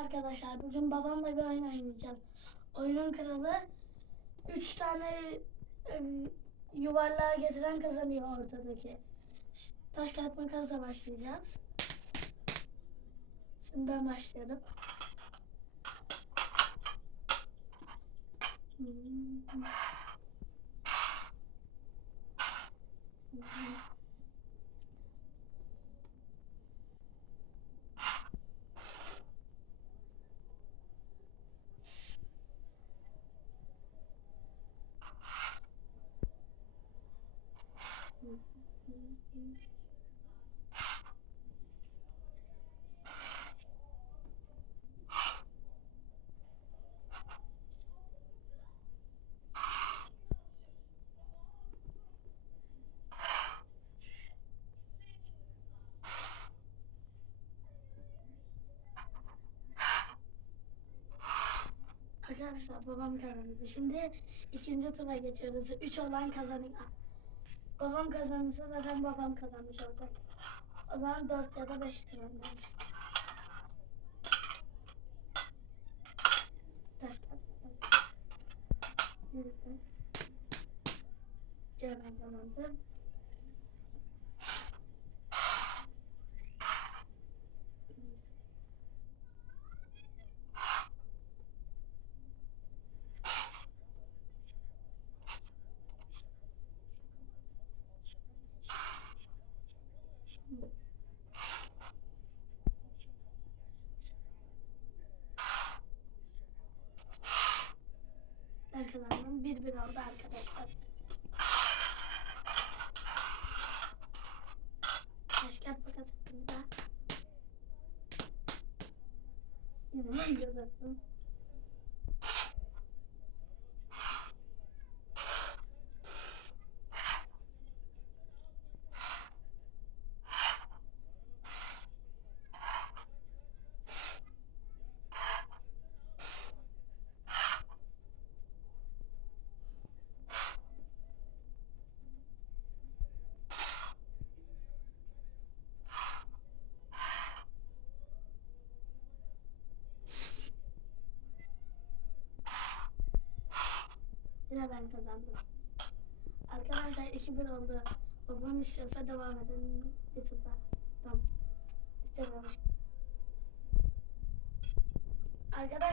arkadaşlar. Bugün babamla bir oyun oynayacağız. Oyunun kralı 3 tane ım, yuvarlığa getiren kazanıyor ortadaki. Taş kağıt makasla başlayacağız. Şimdi ben başlıyorum. Arkadaşlar babam kazandı. Şimdi ikinci tura geçiyoruz. Üç olan kazanıyor. Babam kazanırsa zaten babam kazanmış olacak. O zaman dört ya da beş tur oynarız. Yine ben kazandım. Kazandım. Bir bir oldu arkadaşlar. Taş kağıt makas yaptım kazandım. Yine ben kazandım. Arkadaşlar 2-1 oldu. Babam istiyorsa devam edelim. Bir tur daha. Tamam. İstemiyormuş. Arkadaşlar